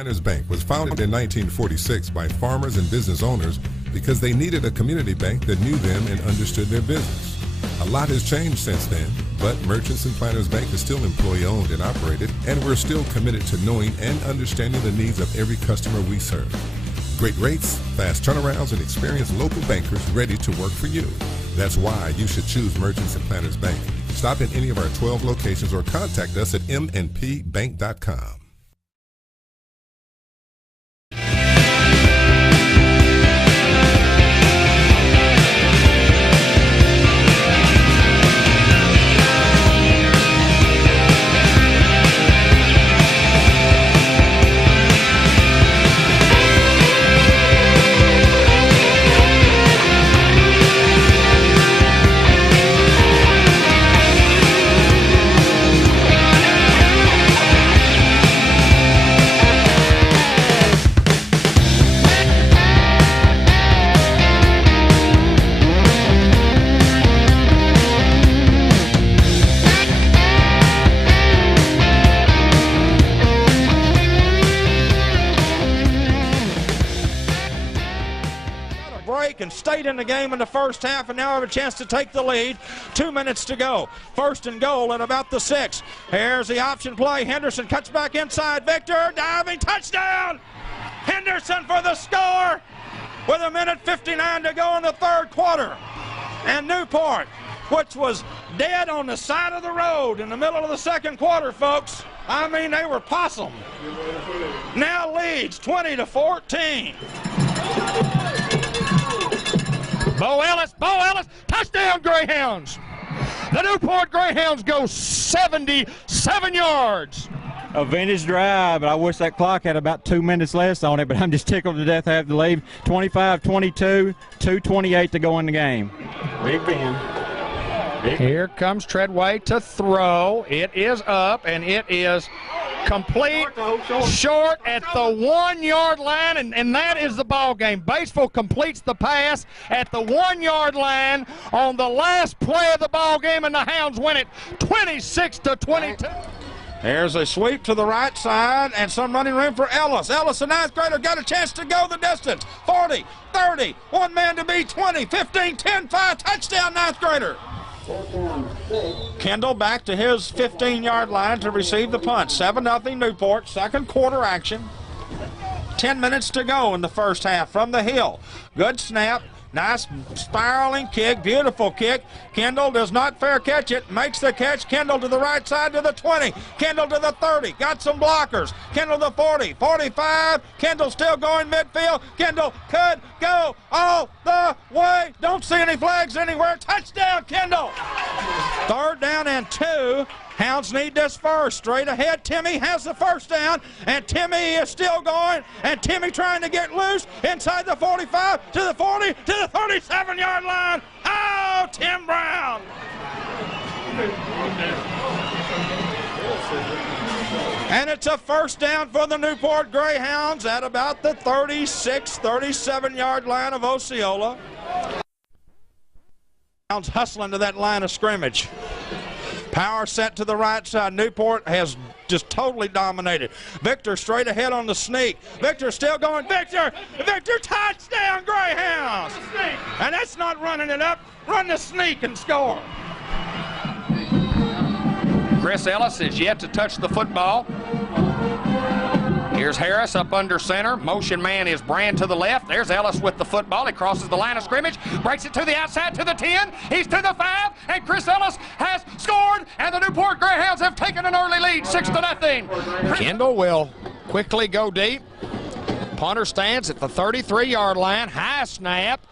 Planters Bank was founded in 1946 by farmers and business owners because they needed a community bank that knew them and understood their business. A lot has changed since then, but Merchants and Planters Bank is still employee-owned and operated, and we're still committed to knowing and understanding the needs of every customer we serve. Great rates, fast turnarounds, and experienced local bankers ready to work for you. That's why you should choose Merchants and Planters Bank. Stop at any of our 12 locations or contact us at mnpbank.com. And stayed in the game in the first half, and now have a chance to take the lead. 2 minutes to go. First and goal at about the 6. Here's the option play. Henderson cuts back inside. Victor diving, touchdown! Henderson for the score with 1:59 to go in the third quarter. And Newport, which was dead on the side of the road in the middle of the second quarter, folks. I mean, they were possum. Now leads 20-14. Bo Ellis, touchdown Greyhounds. The Newport Greyhounds go 77 yards. A vintage drive, but I wish that clock had about 2 minutes less on it, but I'm just tickled to death to have the lead. 25-22, 2:28 to go in the game. Big Ben. Here comes Treadway to throw. It is up, and it is complete short at the 1 yard line, and that is the ball game. Batesville completes the pass at the 1 yard line on the last play of the ball game, and the Hounds win it 26-22. There's a sweep to the right side and some running room for Ellis. Ellis, the ninth grader, got a chance to go the distance. 40, 30, one man to beat, 20, 15, 10, 5, touchdown ninth grader. Kendall back to his 15-yard line to receive the punt. 7-0 Newport, second quarter action. 10 minutes to go in the first half from the hill. Good snap. Nice spiraling kick, beautiful kick. Kendall does not fair catch it, makes the catch. Kendall to the right side to the 20. Kendall to the 30, got some blockers. Kendall to 40, 45. Kendall still going midfield. Kendall could go all the way. Don't see any flags anywhere. Touchdown, Kendall. Third down and 2. Hounds need this first. Straight ahead, Timmy has the first down, and Timmy is still going, and Timmy trying to get loose inside the 45, to the 40, to the 37-yard line. Oh, Tim Brown. And it's a first down for the Newport Greyhounds at about the 36, 37-yard line of Osceola. Hounds hustling to that line of scrimmage. Power set to the right side. Newport has just totally dominated. Victor straight ahead on the sneak. Victor still going. Victor, touchdown Greyhounds. And that's not running it up. Run the sneak and score. Chris Ellis is yet to touch the football. Here's Harris up under center. Motion man is Brand to the left. There's Ellis with the football. He crosses the line of scrimmage, breaks it to the outside to the 10. He's to the 5, and Chris Ellis has scored, and the Newport Greyhounds have taken an early lead, 6-0. Kendall will quickly go deep. Punter stands at the 33-yard line. High snap.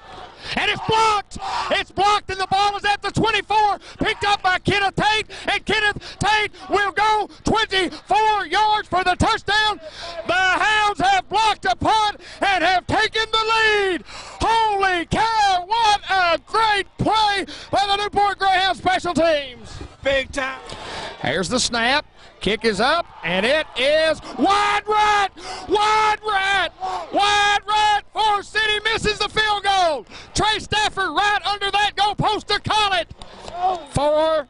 And it's blocked! It's blocked, and the ball is at the 24, picked up by Kenneth Tate, and Kenneth Tate will go 24 yards for the touchdown. The Hounds have blocked a punt and have taken the lead. Holy cow, what a great play by the Newport Greyhound special teams. Big time. Here's the snap. Kick is up, and it is wide right. Forest City misses the field goal. Trey Stafford right under that goalpost to call it. 4,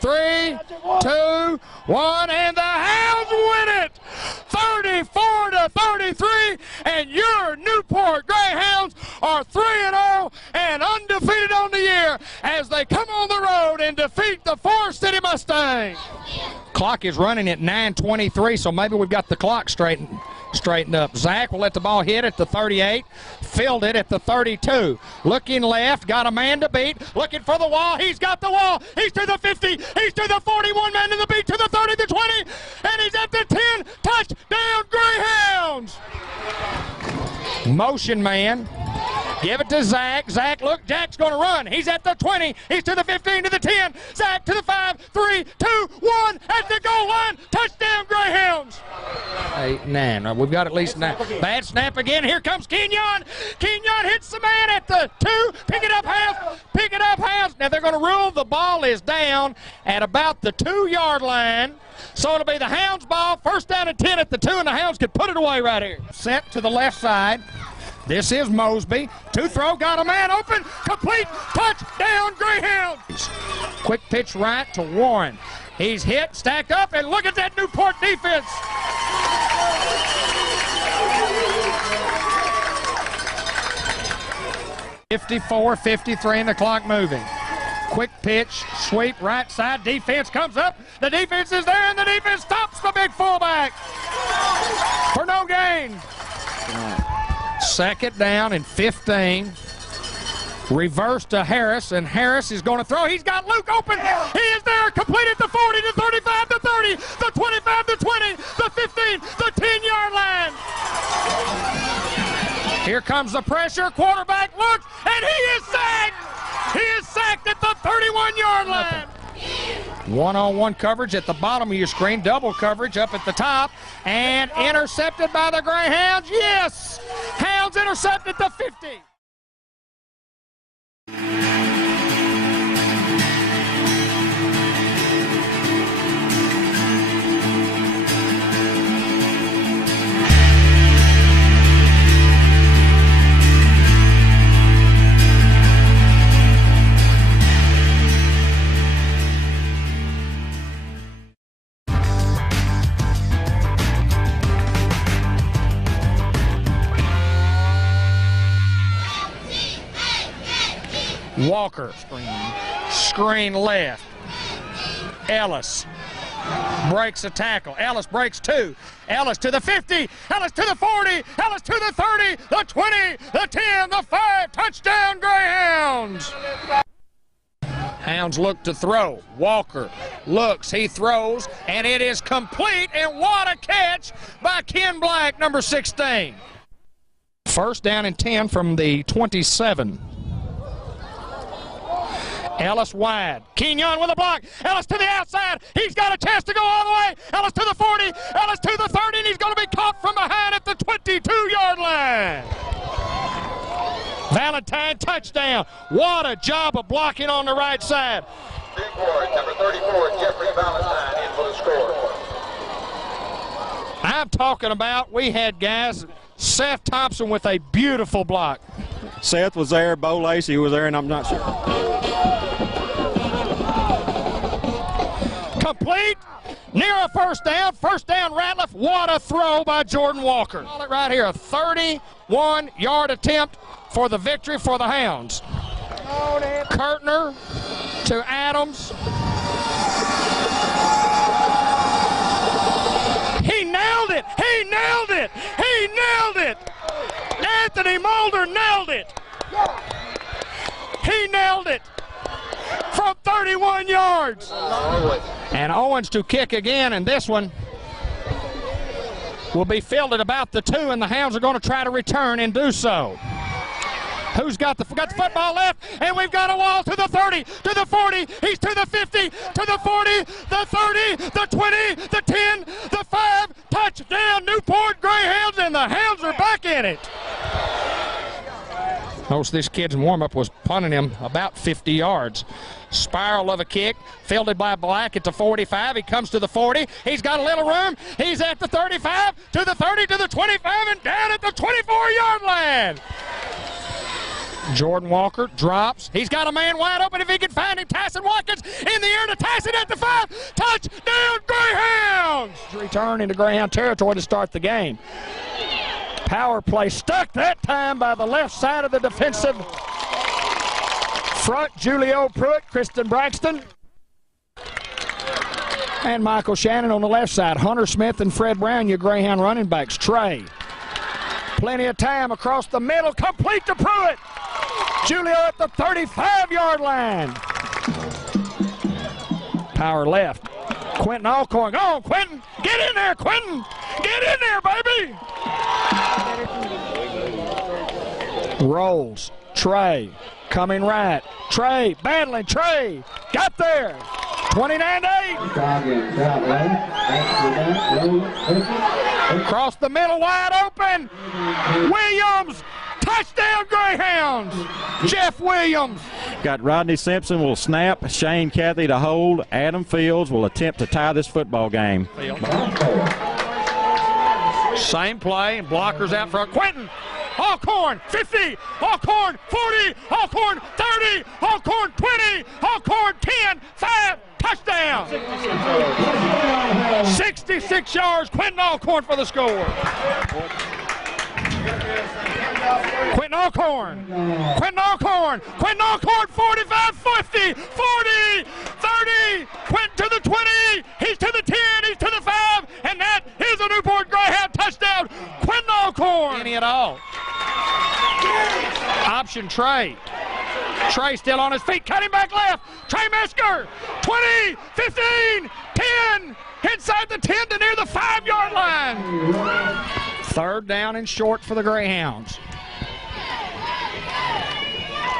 3, 2, 1, and the Hounds win it. 34-7. the 33, and your Newport Greyhounds are 3-0 and undefeated on the year as they come on the road and defeat the Forest City Mustangs. Clock is running at 9:23, so maybe we've got the clock straightened up. Zach will let the ball hit at the 38, fielded at the 32. Looking left, got a man to beat, looking for the wall. He's got the wall. He's to the 50, he's to the 41 man to the beat, to the 30, the 20, and he's at the 10. Touchdown Greyhounds! Motion man. Give it to Zach. Zach, look, Jack's going to run. He's at the 20. He's to the 15, to the 10. Zach to the 5, 3, 2, 1 at the goal line. Touchdown Greyhounds. 8, 9. We've got at least 9. Bad snap again. Here comes Kenyon. Kenyon hits the man at the 2. Pick it up, House. Pick it up, House. Now they're going to rule the ball is down at about the 2-yard line. So it'll be the Hounds' ball. First down and 10 at the 2, and the Hounds could put it away right here. Set to the left side. This is Mosby. 2-throw, got a man open. Complete. Touchdown Greyhounds. Quick pitch right to Warren. He's hit, stacked up, and look at that Newport defense. .54-53 and the clock moving. Quick pitch, sweep, right side, defense comes up. The defense is there, and the defense stops the big fullback for no gain. Second down and 15. Reverse to Harris, and Harris is going to throw. He's got Luke open. He is there, complete at the 40, the 35, the 30, the 25, the 20, the 15, the 10-yard line. Here comes the pressure. Quarterback looks, and he is sacked. He is sacked at the 31-yard line. One-on-one coverage at the bottom of your screen, double coverage up at the top, and intercepted by the Greyhounds. Yes! Hounds intercepted the 50. Walker, screen left. Ellis breaks a tackle. Ellis breaks 2. Ellis to the 50. Ellis to the 40. Ellis to the 30. The 20. The 10. The 5. Touchdown Greyhounds. Hounds look to throw. Walker looks. He throws, and it is complete. And what a catch by Ken Black, number 16. First down and 10 from the 27. Ellis wide. Kenyon with a block. Ellis to the outside. He's got a chance to go all the way. Ellis to the 40. Ellis to the 30, and he's going to be caught from behind at the 22-yard line. Valentine touchdown. What a job of blocking on the right side. Newport, number 34, Jeffrey Valentine in for the score. I'm talking about, we had guys, Seth Thompson with a beautiful block. Seth was there, Bo Lacey was there, and I'm not sure. Complete, near a first down Ratliff. What a throw by Jordan Walker. Right here, a 31-yard attempt for the victory for the Hounds. Kurtner to Adams. He nailed it! He nailed it! He nailed it! Anthony Mulder nailed it! He nailed it! From 31 yards. And Owens to kick again, and this one will be fielded about the 2, and the Hounds are going to try to return and do so. Who's got the football left? And we've got a wall to the 30, to the 40. He's to the 50, to the 40, the 30, the 20, the 10, the 5. Touchdown, Newport Greyhounds, and the Hounds are back in it. Notice this kid's warm-up was punting him about 50 yards. Spiral of a kick, fielded by Black at the 45. He comes to the 40. He's got a little room. He's at the 35, to the 30, to the 25, and down at the 24-yard line. Jordan Walker drops. He's got a man wide open if he can find him. Tyson Watkins in the air to Tyson at the 5. Touchdown Greyhounds! return into Greyhound territory to start the game. Power play stuck that time by the left side of the defensive front. Julio Pruitt, Kristen Braxton, and Michael Shannon on the left side. Hunter Smith and Fred Brown, your Greyhound running backs. Trey, plenty of time across the middle, complete to Pruitt. Julio at the 35-yard line. Power left. Quentin Alcorn, go on, Quentin. Get in there, Quentin. Get in there, baby. Rolls. Trey coming right. Trey battling. Trey got there. 29-8. Across the middle, wide open. Williams. Touchdown, Greyhounds! Jeff Williams. Got Rodney Simpson will snap, Shane Cathy to hold. Adam Fields will attempt to tie this football game. Same play, and blockers out front. Quentin, Alcorn, 50, Alcorn, 40, Alcorn, 30, Alcorn, 20, Alcorn, 10, 5, touchdown! 66 yards, Quentin Alcorn for the score. Quentin Alcorn, Quentin Alcorn, Quentin Alcorn, 45, 50, 40, 30, Quentin to the 20, he's to the 10, he's to the 5, and that is a Newport Greyhound touchdown, Quentin Alcorn. Any at all. Option Trey. Trey still on his feet, cutting back left, Trey Mesker, 20, 15, 10, inside the 10 to near the 5-yard line. Third down and short for the Greyhounds.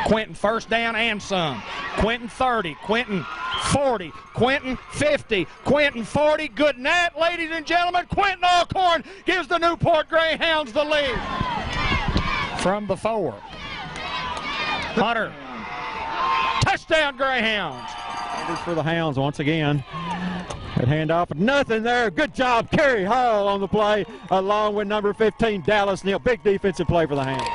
Quentin first down and some. Quentin 30, Quentin 40, Quentin 50, Quentin 40. Good night, ladies and gentlemen. Quentin Alcorn gives the Newport Greyhounds the lead. From the 4. Hunter. Touchdown, Greyhounds. For the Hounds once again. That handoff, nothing there. Good job, Kerry Hall on the play, along with number 15, Dallas Neal. Big defensive play for the Hounds.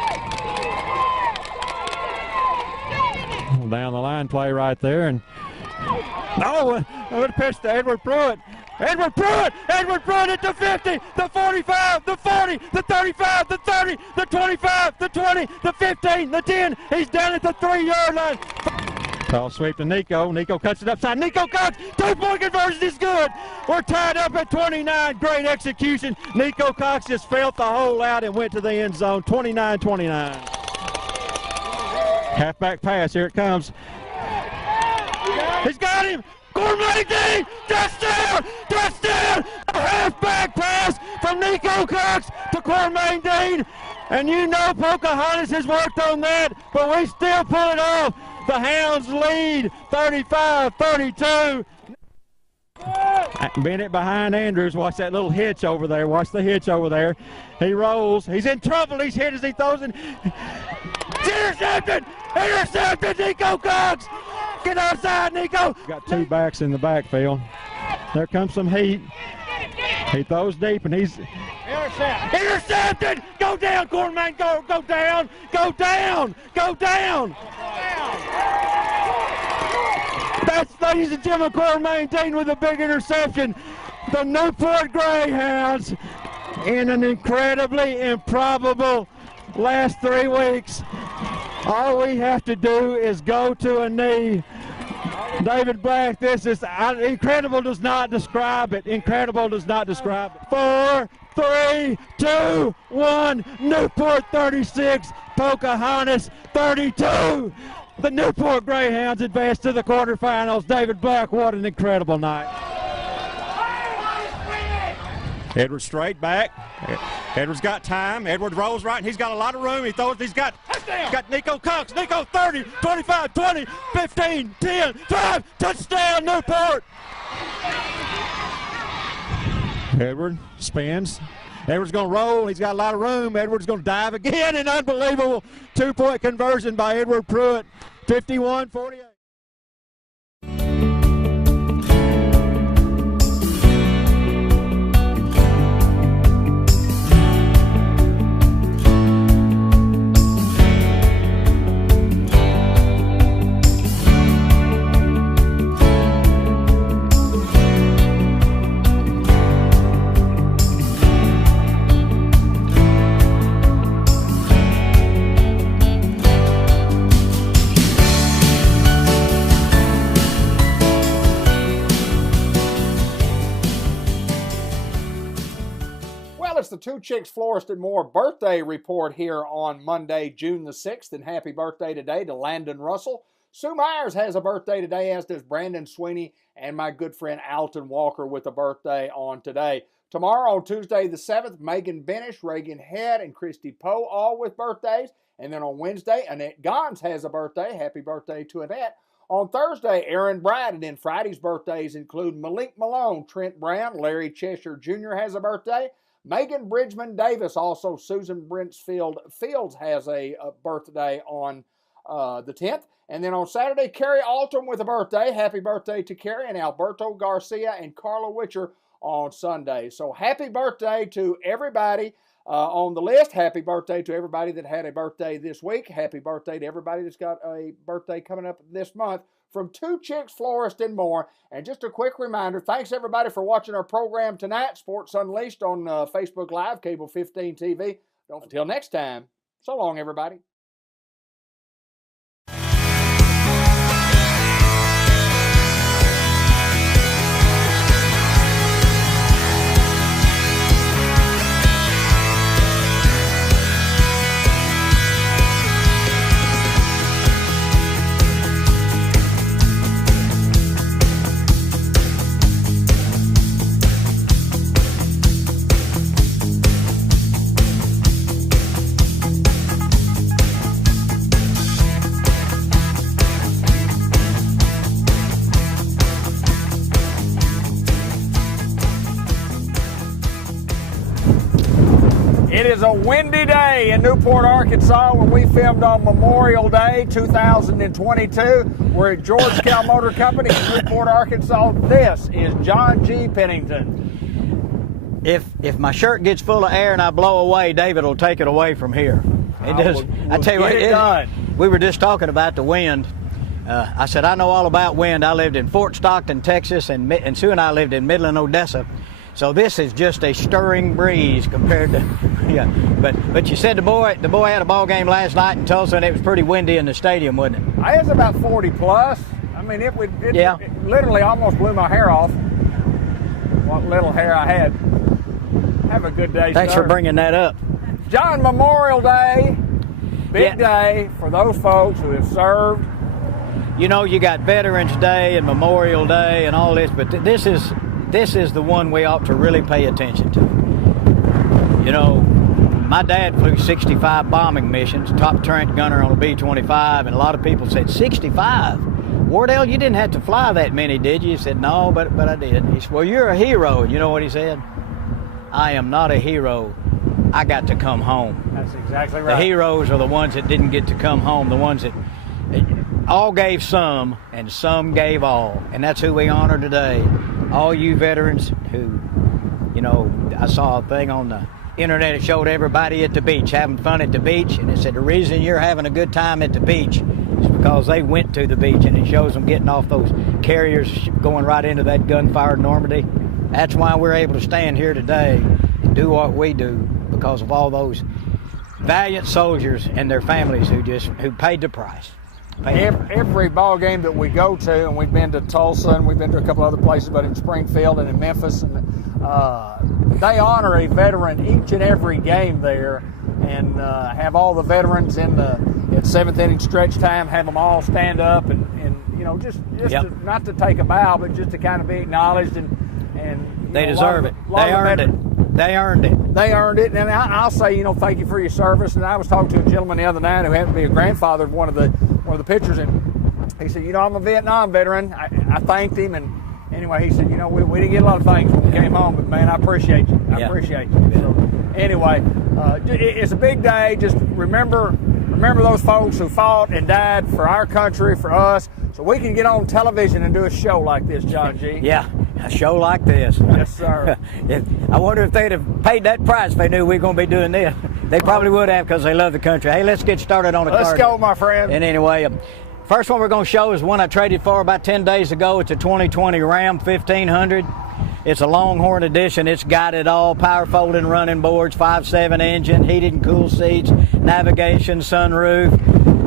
Down the line play right there, and a good pitch to Edward Pruitt. Edward Pruitt at the 50, the 45, the 40, the 35, the 30, the 25, the 20, the 15, the 10. He's down at the 3-yard line. Ball sweep to Nico. Nico cuts it upside. Nico Cox, 2-point conversion is good. We're tied up at 29. Great execution. Nico Cox just felt the hole out and went to the end zone. 29-29. Halfback pass. Here it comes. He's got him. Gourmet Dean. Touchdown. Touchdown. A halfback pass from Nico Cox to Gourmet Dean. And you know Pocahontas has worked on that, but we still pull it off. The Hounds lead 35-32. Bennett behind Andrews. Watch that little hitch over there. Watch the hitch over there. He rolls. He's in trouble. He's hit as he throws it. Intercepted! Intercepted! Nico Cox! Get outside, Nico! Got 2 backs in the backfield. There comes some heat. He throws deep and he's intercepted! Go down, Cornman! Go down! Go down! Go down! That's, ladies and gentlemen, Cornman Dean with a big interception. The Newport Greyhounds, in an incredibly improbable last 3 weeks, all we have to do is go to a knee. David Black, this is incredible. Does not describe it. Incredible does not describe it. 4, 3, 2, 1. Newport 36, Pocahontas 32. The Newport Greyhounds advance to the quarterfinals. David Black, what an incredible night. Edwards straight back. Edwards got time. Edwards rolls right, and he's got a lot of room. He throws. He's got Nico Cox. Nico 30, 25, 20, 15, 10, 5. Touchdown, Newport. Edward spins. Edwards going to roll. He's got a lot of room. Edwards going to dive again. An unbelievable 2-point conversion by Edward Pruitt. 51-48. the Two Chicks Florist and More birthday report here on Monday, June the 6th. And happy birthday today to Landon Russell. Sue Myers has a birthday today, as does Brandon Sweeney and my good friend Alton Walker with a birthday on today. Tomorrow, on Tuesday the 7th, Megan Benish, Reagan Head, and Christy Poe, all with birthdays. And then on Wednesday, Annette Gons has a birthday. Happy birthday to Annette. On Thursday, Aaron Brad, and then Friday's birthdays include Malik Malone, Trent Brown, Larry Cheshire Jr. has a birthday. Megan Bridgman Davis, also Susan Brentsfield Fields has a birthday on the 10th. And then on Saturday, Carrie Alton with a birthday. Happy birthday to Carrie, and Alberto Garcia and Carla Witcher on Sunday. So happy birthday to everybody on the list. Happy birthday to everybody that had a birthday this week. Happy birthday to everybody that's got a birthday coming up this month from Two Chicks Florist and More. And just a quick reminder, thanks everybody for watching our program tonight, Sports Unleashed on Facebook Live, Cable 15 TV. Until next time, so long everybody. It is a windy day in Newport, Arkansas, when we filmed on Memorial Day 2022. We're at George Kell Motor Company in Newport, Arkansas. This is John G. Pennington. If my shirt gets full of air and I blow away, David will take it away from here. I tell you what, we were just talking about the wind. I said, I know all about wind. I lived in Fort Stockton, Texas, and Sue and I lived in Midland, Odessa. So this is just a stirring breeze compared to, yeah. But you said the boy had a ball game last night in Tulsa, and it was pretty windy in the stadium, wasn't it? It was about 40 plus. I mean, it literally almost blew my hair off. What little hair I had. Have a good day, Thanks sir. for bringing that up. John, Memorial Day, big day for those folks who have served. You know, you got Veterans Day and Memorial Day and all this, but this is the one we ought to really pay attention to. You know, my dad flew 65 bombing missions, top trench gunner on a B-25, and a lot of people said, 65? Wardell, you didn't have to fly that many, did you? He said, no, but I did. He said, well, you're a hero. And you know what he said? I am not a hero. I got to come home. That's exactly right. The heroes are the ones that didn't get to come home, the ones that all gave some, and some gave all. And that's who we honor today. All you veterans who, you know, I saw a thing on the internet that showed everybody at the beach having fun at the beach, and it said the reason you're having a good time at the beach is because they went to the beach, and it shows them getting off those carriers going right into that gunfire Normandy. That's why we're able to stand here today and do what we do, because of all those valiant soldiers and their families who paid the price. Every ball game that we go to, and we've been to Tulsa, and we've been to a couple other places, but in Springfield and in Memphis, and they honor a veteran each and every game there, and have all the veterans at 7th inning stretch time, have them all stand up, and you know, just Yep. to, not to take a bow, but just to kind of be acknowledged, and they deserve it. They earned it. They earned it. They earned it, and I'll say, you know, thank you for your service. And I was talking to a gentleman the other night who happened to be a grandfather of one of the pitchers, and he said, you know, I'm a Vietnam veteran. I thanked him, and anyway, he said, you know, we didn't get a lot of thanks when we came home, but man, I appreciate you. I appreciate you. So anyway, it's a big day. Just remember those folks who fought and died for our country, for us, so we can get on television and do a show like this, John G. Yeah, a show like this. Yes, sir. I wonder if they'd have paid that price if they knew we were going to be doing this. They probably would have, because they love the country. Hey, let's get started on the card. Let's go, my friend. And anyway, first one we're going to show is one I traded for about 10 days ago. It's a 2020 Ram 1500. It's a Longhorn edition. It's got it all: power folding running boards, 5.7 engine, heated and cooled seats, navigation, sunroof,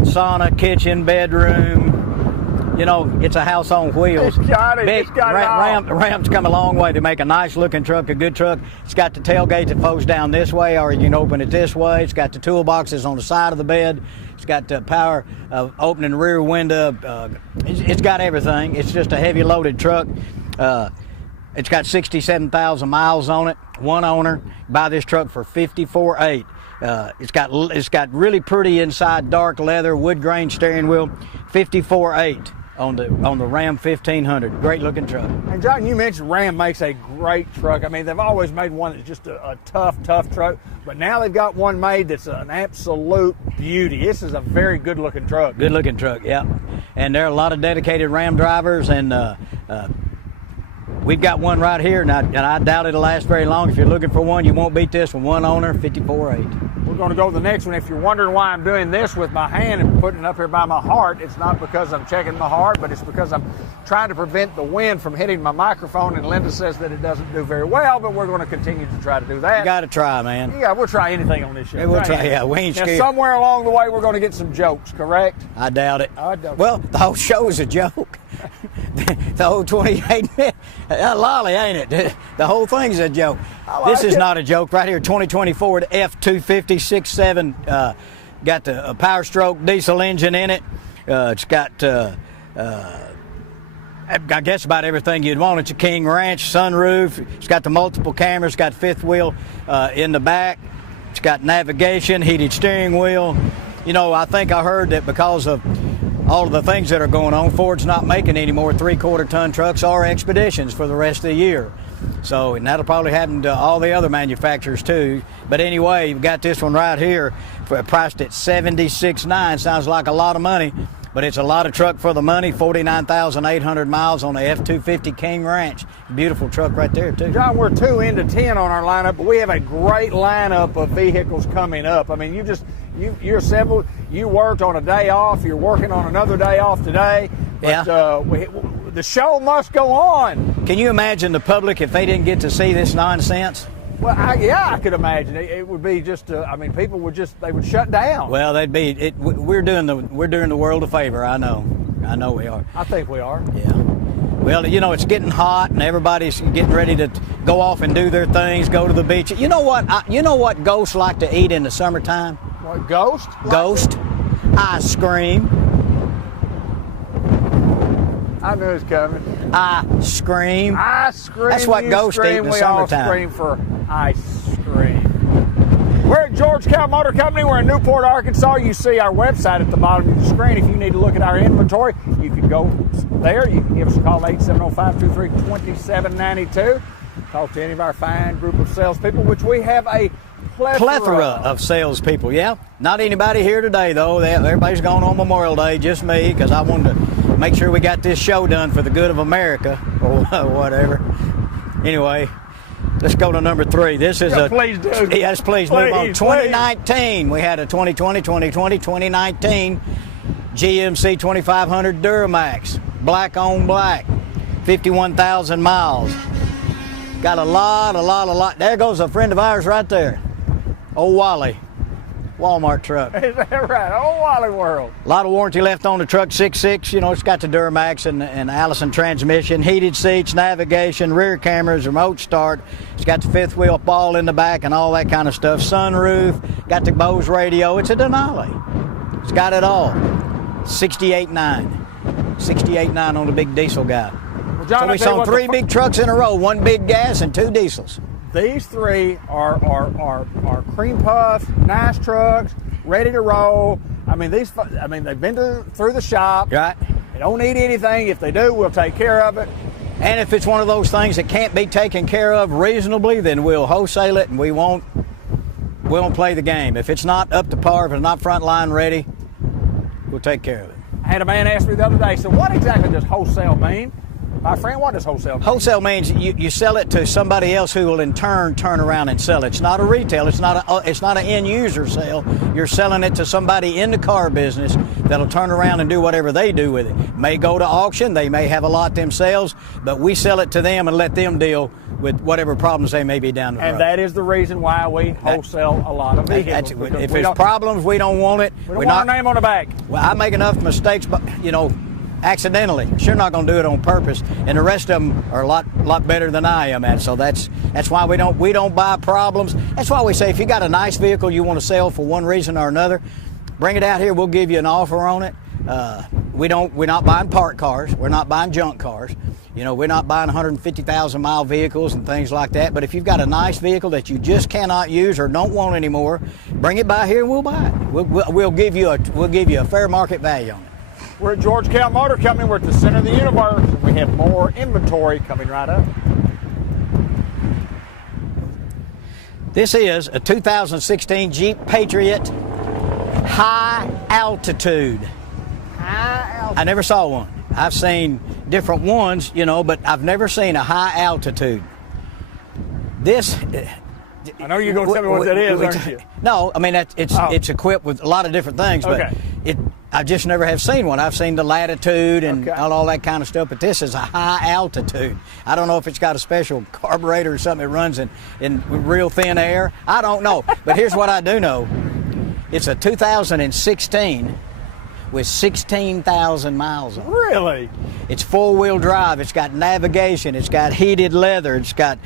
sauna, kitchen, bedroom, you know, it's a house on wheels. It's got it. Big It's got it all. Ram's come a long way to make a nice looking truck, a good truck. It's got the tailgate that folds down this way, or you can open it this way. It's got the toolboxes on the side of the bed. It's got the power of opening the rear window. It's got everything. It's just a heavy loaded truck. It's got 67,000 miles on it. One owner. Buy this truck for $54,800. It's got really pretty inside dark leather, wood grain steering wheel. $54,800 on the Ram 1500. Great looking truck. And John, you mentioned Ram makes a great truck. I mean, they've always made one that's just a tough truck, but now they've got one made that's an absolute beauty. This is a very good looking truck. Good looking truck, yeah. And there are a lot of dedicated Ram drivers, and we've got one right here, and I doubt it'll last very long. If you're looking for one, you won't beat this one. One owner, $54,800. We're going to go to the next one. If you're wondering why I'm doing this with my hand and putting it up here by my heart, it's not because I'm checking my heart, but it's because I'm trying to prevent the wind from hitting my microphone, and Linda says that it doesn't do very well, but we're going to continue to try to do that. You got to try, man. Yeah, we'll try anything on this show. Yeah, we'll try, yeah, we ain't now, scared. somewhere along the way, we're going to get some jokes, correct? I doubt it. I doubt it. Well, the whole show is a joke. The whole 28 minutes. Lolly, ain't it? The whole thing's a joke. This is not a joke. Right here, 2020 Ford F-250 6.7. Got the Power Stroke diesel engine in it. It's got, I guess, about everything you'd want. It's a King Ranch sunroof. It's got the multiple cameras. It's got fifth wheel in the back. It's got navigation, heated steering wheel. You know, I think I heard that because of all of the things that are going on, Ford's not making any more 3/4 ton trucks or Expeditions for the rest of the year. So, and that'll probably happen to all the other manufacturers too. But anyway, you've got this one right here priced at $76,900. Sounds like a lot of money, but it's a lot of truck for the money. 49,800 miles on the F-250 King Ranch. Beautiful truck right there too. John, we're 2 into 10 on our lineup, but we have a great lineup of vehicles coming up. I mean, you assembled, you worked on a day off, you're working on another day off today. But, yeah. The show must go on. Can you imagine the public if they didn't get to see this nonsense? Well, I could imagine it would be just. I mean, people would they would shut down. Well, they'd be. We're doing the world a favor. I know we are. I think we are. Yeah. Well, you know, it's getting hot and everybody's getting ready to go off and do their things, go to the beach. You know what ghosts like to eat in the summertime? What, ghost? Ghost. Ice cream. I knew it was coming. Ice cream. Ice cream. That's what ghosts eat in the summertime. We all scream for ice cream. We're at George Cow Motor Company. We're in Newport, Arkansas. You see our website at the bottom of the screen. If you need to look at our inventory, you can go there. You can give us a call at 870-523-2792. Talk to any of our fine group of salespeople, which we have a plethora of salespeople. Yeah. Not anybody here today, though. Everybody's gone on Memorial Day, just me, because I wanted to make sure we got this show done for the good of America, or whatever. Anyway, let's go to number 3. This is please do. Yes, please move on. 2019. We had a 2020, 2019 GMC 2500 Duramax, black on black, 51,000 miles. Got a lot. There goes a friend of ours right there. Old Wally. Walmart truck. Is that right? Oh, Wally World. A lot of warranty left on the truck. 6.6, you know, it's got the Duramax and Allison transmission, heated seats, navigation, rear cameras, remote start. It's got the fifth wheel ball in the back and all that kind of stuff. Sunroof, got the Bose radio. It's a Denali. It's got it all. 68.9. 68.9 on the big diesel guy. Well, John, so we saw 3 big trucks in a row, 1 big gas and 2 diesels. These 3 are cream puff, nice trucks, ready to roll. I mean, they've been through the shop. Right. They don't need anything. If they do, we'll take care of it. And if it's one of those things that can't be taken care of reasonably, then we'll wholesale it and we won't play the game. If it's not up to par, if it's not front line ready, we'll take care of it. I had a man ask me the other day, so what exactly does wholesale mean? My friend, what does wholesale mean? Wholesale means you sell it to somebody else who will in turn turn around and sell it. It's not a retail. It's not an end user sale. You're selling it to somebody in the car business that'll turn around and do whatever they do with it. May go to auction. They may have a lot themselves, but we sell it to them and let them deal with whatever problems they may be down the road. And that is the reason why we wholesale a lot of vehicles. If there's problems, we don't want it. We don't want our name on the back. Well, I make enough mistakes, but you know, accidentally. Sure not going to do it on purpose. And the rest of them are a lot better than I am at. So that's why we don't buy problems. That's why we say if you got a nice vehicle you want to sell for one reason or another, bring it out here. We'll give you an offer on it. We're not buying parked cars. We're not buying junk cars. You know, we're not buying 150,000 mile vehicles and things like that. But if you've got a nice vehicle that you just cannot use or don't want anymore, bring it by here and we'll buy it. We'll give you a fair market value on it. We're at George Kell Motor Company. We're at the center of the universe. And we have more inventory coming right up. This is a 2016 Jeep Patriot high altitude. I never saw one. I've seen different ones, you know, but I've never seen a high altitude. This. I know you're going to tell me what that is, aren't you? No, I mean it's equipped with a lot of different things, but I just never have seen one. I've seen the latitude and all that kind of stuff, but this is a high altitude. I don't know if it's got a special carburetor or something that runs in real thin air. I don't know, but here's what I do know. It's a 2016 with 16,000 miles on it. Really? It's four-wheel drive. It's got navigation. It's got heated leather. It's got,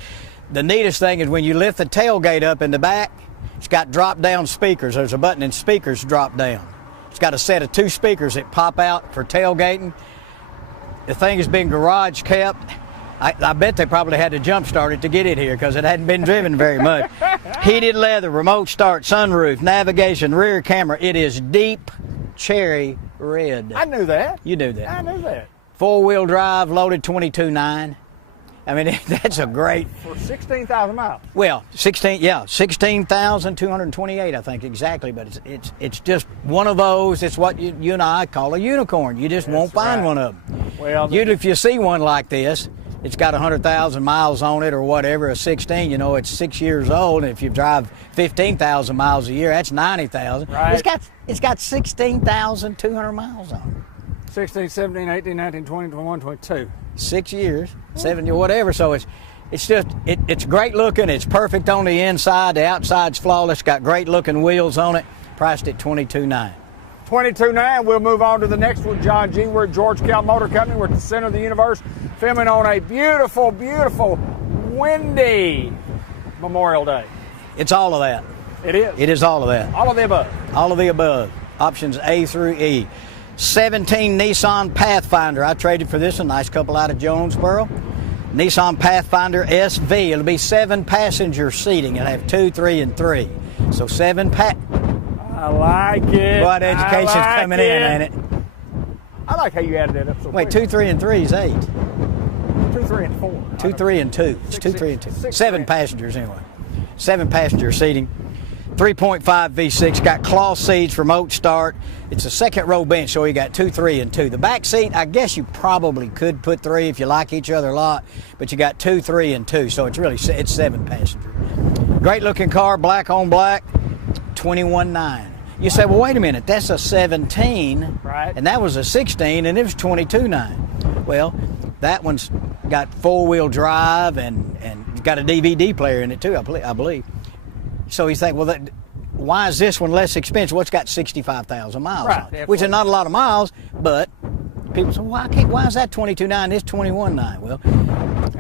the neatest thing is when you lift the tailgate up in the back, it's got drop-down speakers. There's a button and speakers drop down. It's got a set of 2 speakers that pop out for tailgating. The thing has been garage kept. I bet they probably had to jump start it to get it here because it hadn't been driven very much. Heated leather, remote start, sunroof, navigation, rear camera. It is deep cherry red. I knew that. You knew that. I knew that. 4-wheel drive, loaded 22.9. I mean, that's a great. For 16,000 miles. Well, 16,228, I think exactly. But it's just one of those. It's what you and I call a unicorn. You just won't find one of them. Well, usually if you see one like this, it's got 100,000 miles on it or whatever. A 16, you know, it's 6 years old. And if you drive 15,000 miles a year, that's 90,000. Right. It's got 16,200 miles on it. 16, 17, 18, 19, 20, 21, 22. 6 years, 7 years, whatever. So it's great looking. It's perfect on the inside. The outside's flawless. Got great looking wheels on it. Priced at $22,900. $22,900. We'll move on to the next one, John G. We're at George Kell Motor Company. We're at the center of the universe, filming on a beautiful, beautiful, windy Memorial Day. It's all of that. It is. It is all of that. All of the above. All of the above. Options A through E. 17 Nissan Pathfinder. I traded for this, a nice couple out of Jonesboro. Nissan Pathfinder SV. It'll be 7 passenger seating. It'll have 2, 3, and 3. So 7 I like it. What education's coming in, ain't it? I like how you added that up so Wait, quick. 2, 3, and 3 is 8. 2, 3, and 4. 2, 3, and 2. It's 2, 3, and 2. 7 passengers anyway. 7 passenger seating. 3.5 V6, got cloth seats, remote start. It's a second row bench, so you got 2, 3, and 2. The back seat, I guess you probably could put 3 if you like each other a lot, but you got 2, 3, and 2, so it's 7 passengers. Great looking car, black on black, $21,900. You say, well, wait a minute, that's a 17, right? And that was a 16, and it was $22,900. Well, that one's got 4-wheel drive and got a DVD player in it too, I believe. So you think, well, why is this one less expensive? Well, it's got 65,000 miles on it, which is not a lot of miles, but people say, why is that $22,900? It's $21,900. Well,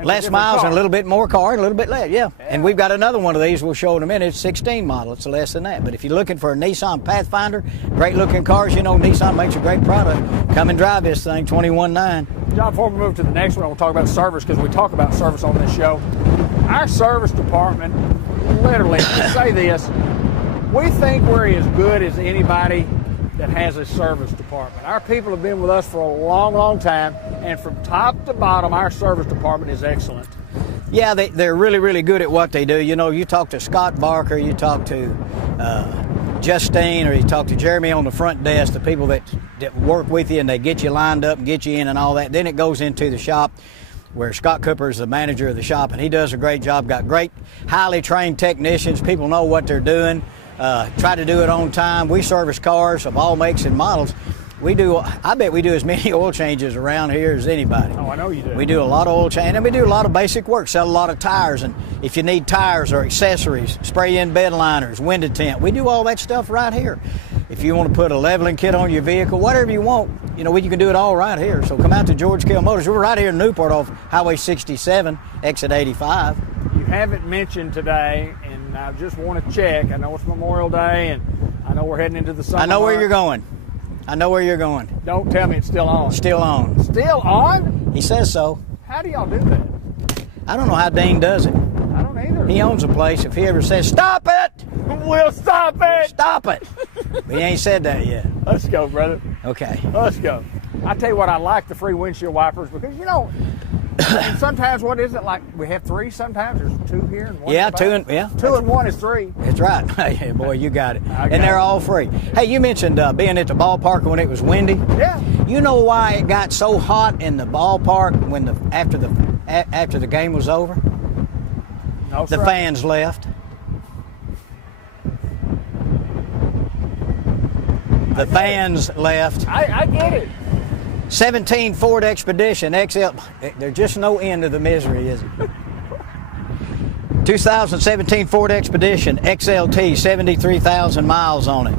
less miles and a little bit more car and a little bit less, yeah. And we've got another one of these we'll show in a minute. It's 16 model. It's less than that. But if you're looking for a Nissan Pathfinder, great looking cars, you know Nissan makes a great product. Come and drive this thing, $21,900. John, before we move to the next one, we'll talk about service because we talk about service on this show. Our service department, literally, to say this, we think we're as good as anybody that has a service department. Our people have been with us for a long, long time, and from top to bottom, our service department is excellent. Yeah, they're really, really good at what they do. You know, you talk to Scott Barker, you talk to Justine, or you talk to Jeremy on the front desk, the people that work with you, and they get you lined up and get you in and all that. Then it goes into the shop, where Scott Cooper is the manager of the shop, and he does a great job. Got great, highly trained technicians. People know what they're doing. Try to do it on time. We service cars of all makes and models. I bet we do as many oil changes around here as anybody. Oh, I know you do. We do a lot of oil change, and we do a lot of basic work, sell a lot of tires, and if you need tires or accessories, spray in bed liners, window tint, we do all that stuff right here. if you want to put a leveling kit on your vehicle, whatever you want, you know, you can do it all right here. So come out to George Kell Motors. We're right here in Newport off Highway 67, exit 85. You haven't mentioned today, and I just want to check. I know it's Memorial Day, and I know we're heading into the summer. I know where months. you're going. I know where you're going. Don't tell me it's still on. Still on. Still on? He says so. How do y'all do that? I don't know how Dean does it. I don't either. He owns a place. If he ever says, stop it! We'll stop it! Stop it! But he ain't said that yet. Let's go, brother. Okay. Let's go. I tell you what, I like the free windshield wipers because, you know, and sometimes, what is it, like we have three sometimes? There's two here and one Yeah, in the back. two Two and one is three. That's right. Hey, boy, you got it. I got And they're it. all free. Hey, you mentioned being at the ballpark when it was windy. Yeah. You know why it got so hot in the ballpark when after the game was over? No, The sir. fans left. The fans left. I get it. 17 Ford Expedition XL. There's just no end to the misery, is it? 2017 Ford Expedition XLT, 73,000 miles on it.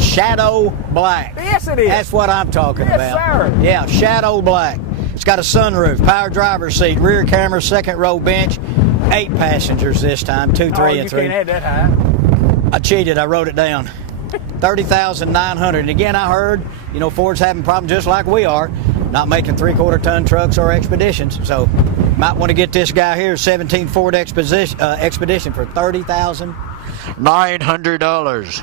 Shadow black. Yes, it is. That's what I'm talking Yes, about. sir. Yeah, shadow black. It's got a sunroof, power driver's seat, rear camera, second row bench, 8 passengers this time, 2, 3, and 3. You can't have that high. I cheated. I wrote it down. 30,900. And again, I heard, you know, Ford's having problems just like we are, not making 3/4 ton trucks or Expeditions. So, might want to get this guy here, 17 Ford Expedition for $30,900.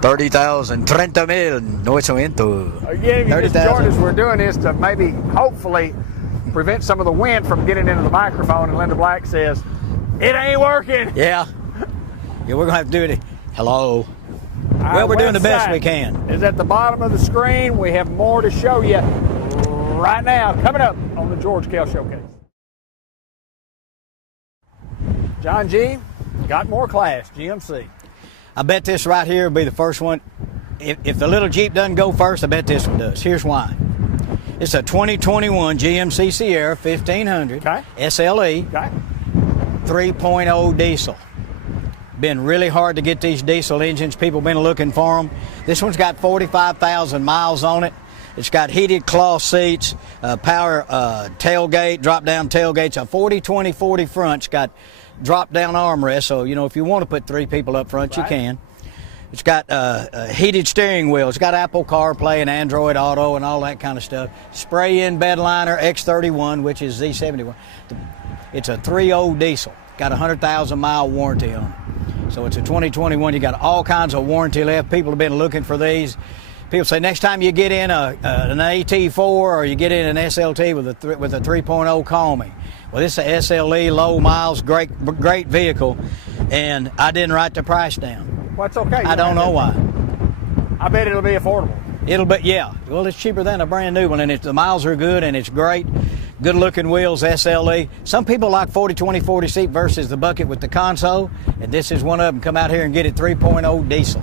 30,000. 30 mil. No eso ento. Again, if you just joined us, we're doing this to maybe, hopefully, prevent some of the wind from getting into the microphone. And Linda Black says, it ain't working. Yeah. Yeah, we're going to have to do it. Hello. Well, we're doing the best we can. Is at the bottom of the screen. We have more to show you right now. Coming up on the George Kell Showcase. John G. got more class. GMC. I bet this right here will be the first one. If the little Jeep doesn't go first, I bet this one does. Here's why. It's a 2021 GMC Sierra 1500 Okay. SLE Okay. 3.0 diesel. Been really hard to get these diesel engines. People been looking for them. This one's got 45,000 miles on it. It's got heated cloth seats, power tailgate, drop-down tailgates, a 40-20-40 front. It's got drop-down armrest, so, you know, if you want to put 3 people up front, you can. It's got a heated steering wheel. It's got Apple CarPlay and Android Auto and all that kind of stuff. Spray-in bed liner X31, which is Z71. It's a 3.0 diesel. Got a 100,000-mile warranty on it. So it's a 2021. You got all kinds of warranty left. People have been looking for these. People say next time you get in an AT4 or you get in an SLT with a 3.0, call me. Well, this is a SLE, low miles, great vehicle, and I didn't write the price down. Well, it's okay. I don't know why. I bet it'll be affordable. It'll be, yeah. Well, it's cheaper than a brand new one, and the miles are good, and it's great. Good-looking wheels, SLE. Some people like 40-20-40 seat versus the bucket with the console, and this is one of them. Come out here and get it 3.0 diesel.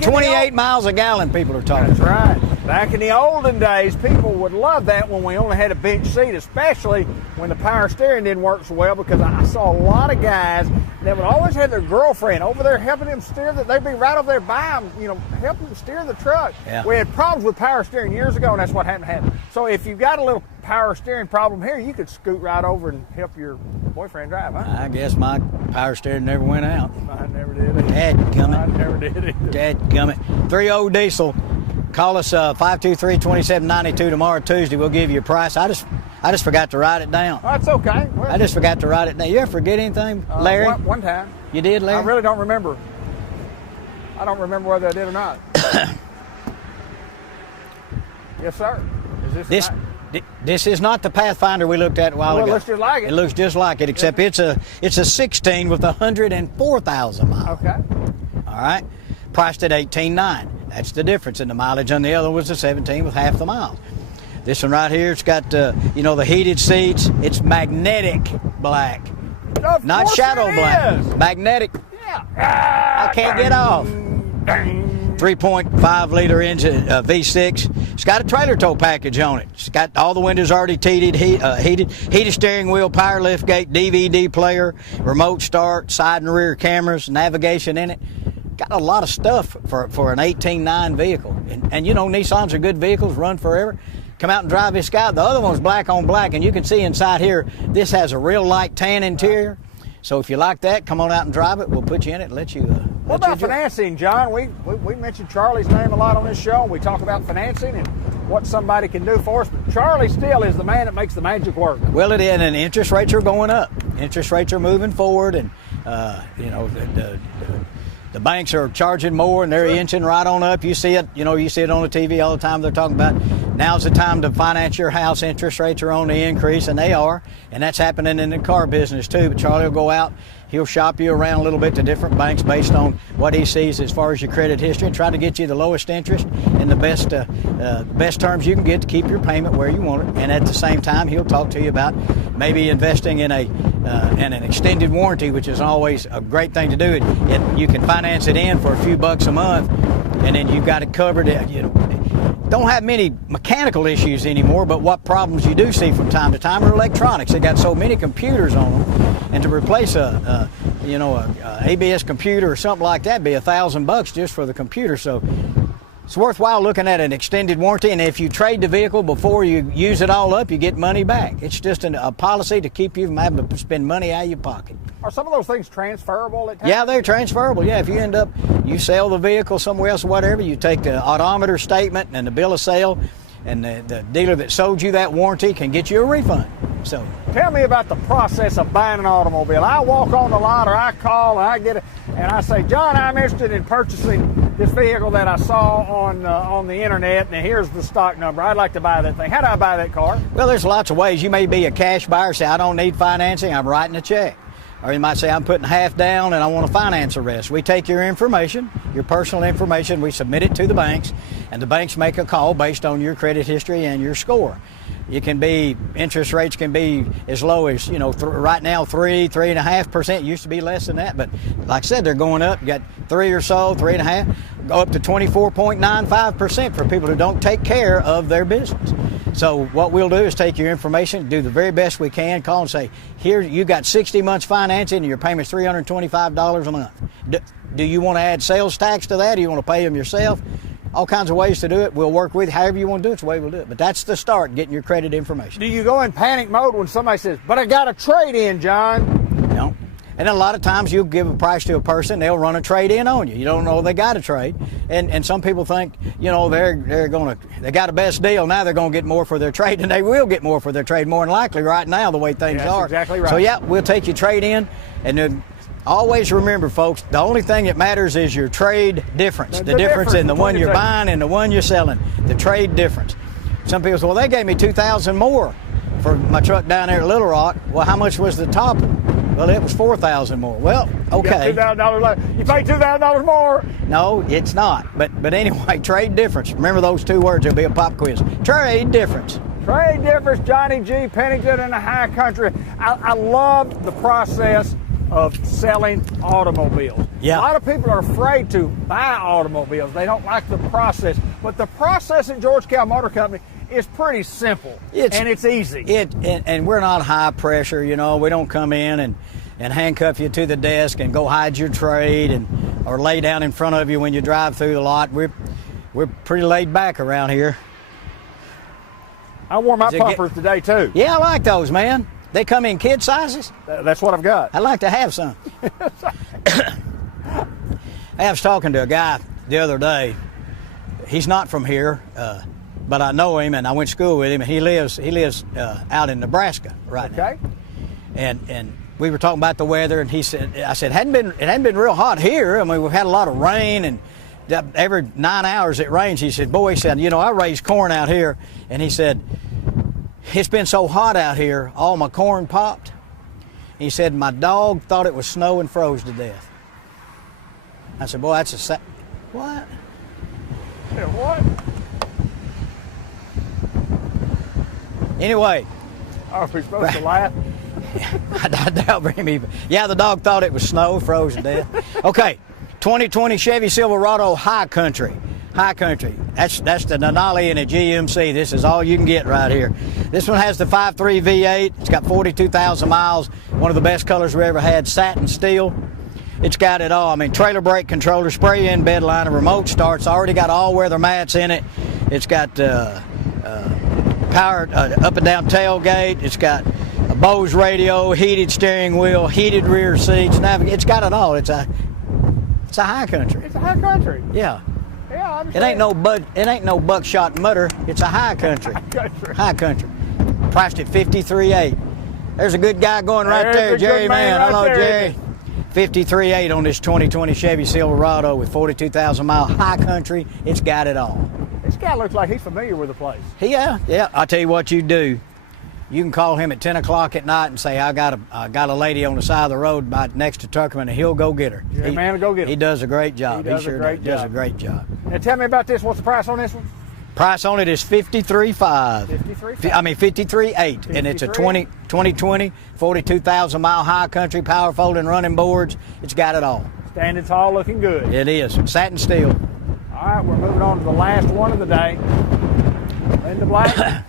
28 miles a gallon, people are talking. That's right. Back in the olden days, people would love that when we only had a bench seat, especially when the power steering didn't work so well, because I saw a lot of guys that would always have their girlfriend over there helping them steer. They'd be right over there by them, you know, helping them steer the truck. Yeah. We had problems with power steering years ago, and that's what happened. So if you've got a little power steering problem here, you could scoot right over and help your boyfriend drive, huh? I guess my power steering never went out. I never did it. Dadgummit. I never did it. Dadgummit. 3.0 diesel. Call us 523-2792 tomorrow, Tuesday. We'll give you a price. I just forgot to write it down. That's okay. Well, I just forgot to write it down. You ever forget anything, Larry? One time. You did, Larry? I really don't remember. I don't remember whether I did or not. Yes, sir. Is This is not the Pathfinder we looked at a while ago. Well, it looks just like it. It looks just like it, except it's a 16 with 104,000 miles. Okay. All right. Priced at $18,900. That's the difference in the mileage. And the other was the 17 with half the miles. This one right here, it's got you know, the heated seats. It's magnetic black, not shadow black. Magnetic. Yeah. I can't get off. 3.5 liter engine, V6. It's got a trailer tow package on it. It's got all the windows already heated steering wheel, power lift gate, DVD player, remote start, side and rear cameras, navigation in it. got a lot of stuff for an 18.9 vehicle. And you know, Nissans are good vehicles, run forever. Come out and drive this guy. The other one's black on black, and you can see inside here, this has a real light tan interior. So if you like that, come on out and drive it. We'll put you in it and let you. What about financing, John? We mentioned Charlie's name a lot on this show. We talk about financing and what somebody can do for us. But Charlie still is the man that makes the magic work. Well, it is, and interest rates are going up. Interest rates are moving forward, and you know, the banks are charging more, and they're inching right on up. You see it, you know, you see it on the TV all the time. They're talking about now's the time to finance your house. Interest rates are on the increase, and they are, and that's happening in the car business too. But Charlie will go out, he'll shop you around a little bit to different banks based on what he sees as far as your credit history, and try to get you the lowest interest and the best terms you can get to keep your payment where you want it. And at the same time, he'll talk to you about maybe investing in an extended warranty, which is always a great thing to do. You can finance it in for a few bucks a month, and then you've got it covered. You know, don't have many mechanical issues anymore, but what problems you do see from time to time are electronics. They got so many computers on them, and to replace a ABS computer or something like that be $1,000 just for the computer. So it's worthwhile looking at an extended warranty, and if you trade the vehicle before you use it all up, you get money back. It's just a policy to keep you from having to spend money out of your pocket. Are some of those things transferable at times? Yeah, they're transferable. Yeah, if you end up, you sell the vehicle somewhere else or whatever, you take the odometer statement and the bill of sale, and the dealer that sold you that warranty can get you a refund. So tell me about the process of buying an automobile. I walk on the lot, or I call, and I get it, and I say, John, I'm interested in purchasing this vehicle that I saw on the internet, and here's the stock number. I'd like to buy that thing. How do I buy that car? Well, there's lots of ways. You may be a cash buyer, say, I don't need financing, I'm writing a check. Or you might say, I'm putting half down and I want to finance the rest. We take your information, your personal information, we submit it to the banks, and the banks make a call based on your credit history and your score. It can be, interest rates can be as low as, you know, right now 3.5%. Used to be less than that, but like I said, they're going up. You got 3 or so, 3.5, go up to 24.95% for people who don't take care of their business. So what we'll do is take your information, do the very best we can, call and say, here, you got 60 months financing and your payment's $325 a month. Do you want to add sales tax to that? Do you want to pay them yourself? All kinds of ways to do it. We'll work with you. However you want to do it, it's the way we'll do it. But that's the start, getting your credit information. Do you go in panic mode when somebody says, but I got a trade-in, John? No. And a lot of times you'll give a price to a person, they'll run a trade-in on you. You don't know they got a trade. And some people think, you know, they got a best deal, now they're going to get more for their trade, and they will get more for their trade more than likely right now the way things are. That's exactly right. So yeah, we'll take your trade-in, and then always remember, folks, the only thing that matters is your trade difference. The difference in the one you're buying and the one you're selling. The trade difference. Some people say, well, they gave me $2,000 more for my truck down there at Little Rock. Well, how much was the top? Well, it was $4,000 more. Well, okay. You got $2,000 less. You paid $2,000 more. No, it's not. But anyway, trade difference. Remember those two words. There'll be a pop quiz. Trade difference. Trade difference. Johnny G. Pennington in the high country. I love the process of selling automobiles. Yeah. A lot of people are afraid to buy automobiles. They don't like the process. But the process at George Cal Motor Company is pretty simple, and it's easy. And we're not high pressure, you know. We don't come in and handcuff you to the desk and go hide your trade or lay down in front of you when you drive through the lot. We're pretty laid back around here. I wore my pumpers today too. Yeah, I like those, man. They come in kid sizes? That's what I've got. I'd like to have some. I was talking to a guy the other day. He's not from here, but I know him, and I went to school with him. And he lives out in Nebraska right now. And we were talking about the weather, and I said, it hadn't been real hot here. I mean, we've had a lot of rain, and every 9 hours it rains. He said, boy, he said, you know, I raise corn out here, and he said, it's been so hot out here, all my corn popped. He said, my dog thought it was snow and froze to death. I said, boy, that's what? Yeah, what? Anyway. Are we supposed to laugh? I doubt very many. Yeah, the dog thought it was snow, froze to death. Okay, 2020 Chevy Silverado High Country. High Country. That's the Denali and a GMC. This is all you can get right here. This one has the 5.3 V8. It's got 42,000 miles. One of the best colors we ever had, satin steel. It's got it all. I mean, trailer brake controller, spray in bed liner, remote starts, already got all weather mats in it. It's got powered up and down tailgate. It's got a Bose radio, heated steering wheel, heated rear seats. It's got it all. It's a high country. It's a high country. Yeah. Yeah, I It understand. ain't no buckshot mutter. It's a high country. High country. Priced at $53,800. There's a good guy going right There's there, a Jerry good man Man. right Hello, there, Jerry. isn't $53,800 on this 2020 Chevy Silverado with 42,000 mile high country. It's got it all. This guy looks like he's familiar with the place. Yeah. I'll tell you what you do. You can call him at 10 o'clock at night and say, I got a lady on the side of the road next to Tuckerman, and he'll go get her. Jerry Man will go get her. He does a great job. He does a great does a job. great job. Now tell me about this. What's the price on this one? Price on it is $53,500. $53,800, and it's a 2020 42,000 mile high country, power folding running boards. It's got it all. Standing tall, looking good. It is satin steel. All right, we're moving on to the last one of the day. Linda Black.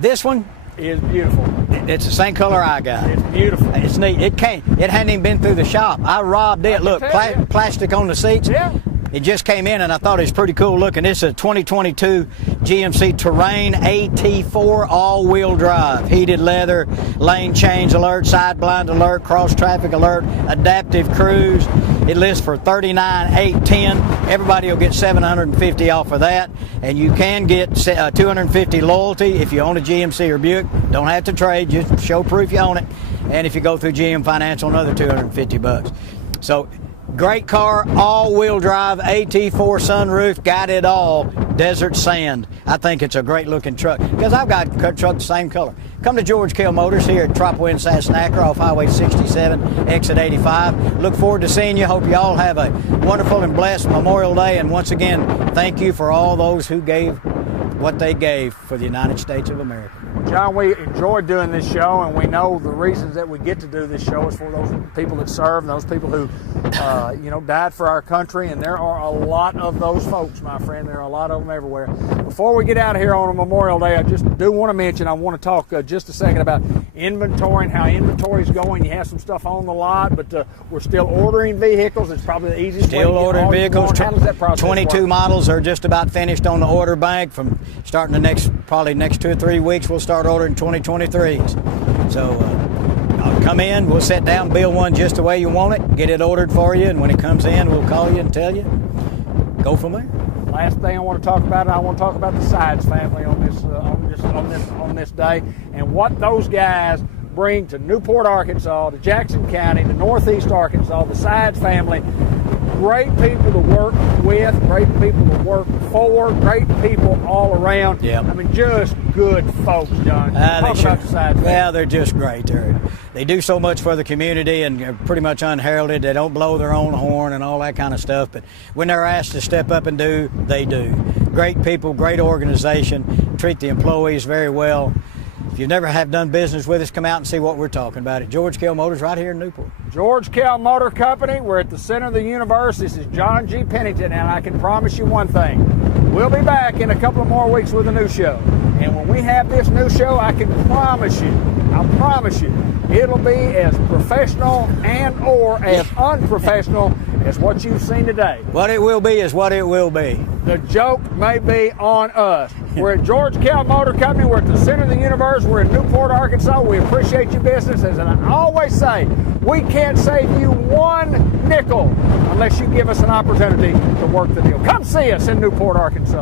This one is beautiful. It's the same color I got. It's beautiful. It's neat. It hadn't even been through the shop. I robbed it. Look, plastic on the seats. Yeah. It just came in, and I thought it was pretty cool looking. This is a 2022 GMC Terrain AT4 all-wheel drive. Heated leather, lane change alert, side blind alert, cross traffic alert, adaptive cruise. It lists for $39,810. Everybody will get $750 off of that, and you can get $250 loyalty if you own a GMC or Buick. Don't have to trade, just show proof you own it. And if you go through GM Financial, another $250. So. Great car, all-wheel drive, AT4 sunroof, got it all. Desert sand. I think it's a great-looking truck because I've got a truck the same color. Come to George Kell Motors here at Trop Wind Sassanacker off Highway 67, exit 85. Look forward to seeing you. Hope you all have a wonderful and blessed Memorial Day. And once again, thank you for all those who gave what they gave for the United States of America. John, we enjoyed doing this show, and we know the reasons that we get to do this show is for those people that serve, and those people who, died for our country, and there are a lot of those folks, my friend. There are a lot of them everywhere. Before we get out of here on a Memorial Day, I just do want to mention, I want to talk just a second about inventory and how inventory is going. You have some stuff on the lot, but we're still ordering vehicles. It's probably the easiest way to get ordering all you vehicles. want. How does that process 22 work? models are just about finished on the order bank. From starting the next 2 or 3 weeks, we'll start ordering 2023s. So come in, we'll sit down, build one just the way you want it, get it ordered for you, and when it comes in, we'll call you and tell you. Go from there. Last thing I want to talk about, I want to talk about the Sides family on this day, and what those guys bring to Newport, Arkansas, to Jackson County, to Northeast Arkansas. The Sides family, great people to work with, great people to work for, great people all around. Yep. I mean, just good folks, John. Talk about the Sides family. Yeah, they're just great. They do so much for the community and are pretty much unheralded. They don't blow their own horn and all that kind of stuff, but when they're asked to step up and do, they do. Great people, great organization, treat the employees very well. If you've never have done business with us, come out and see what we're talking about at George Kell Motors right here in Newport. George Kell Motor Company, we're at the center of the universe. This is John G. Pennington, and I can promise you one thing. We'll be back in a couple of more weeks with a new show. And when we have this new show, I promise you, it'll be as professional and or as unprofessional as what you've seen today. What it will be is what it will be. The joke may be on us. We're at George Kell Motor Company. We're at the center of the universe. We're in Newport, Arkansas. We appreciate your business. As I always say, we can't save you one nickel unless you give us an opportunity to work the deal. Come see us in Newport, Arkansas.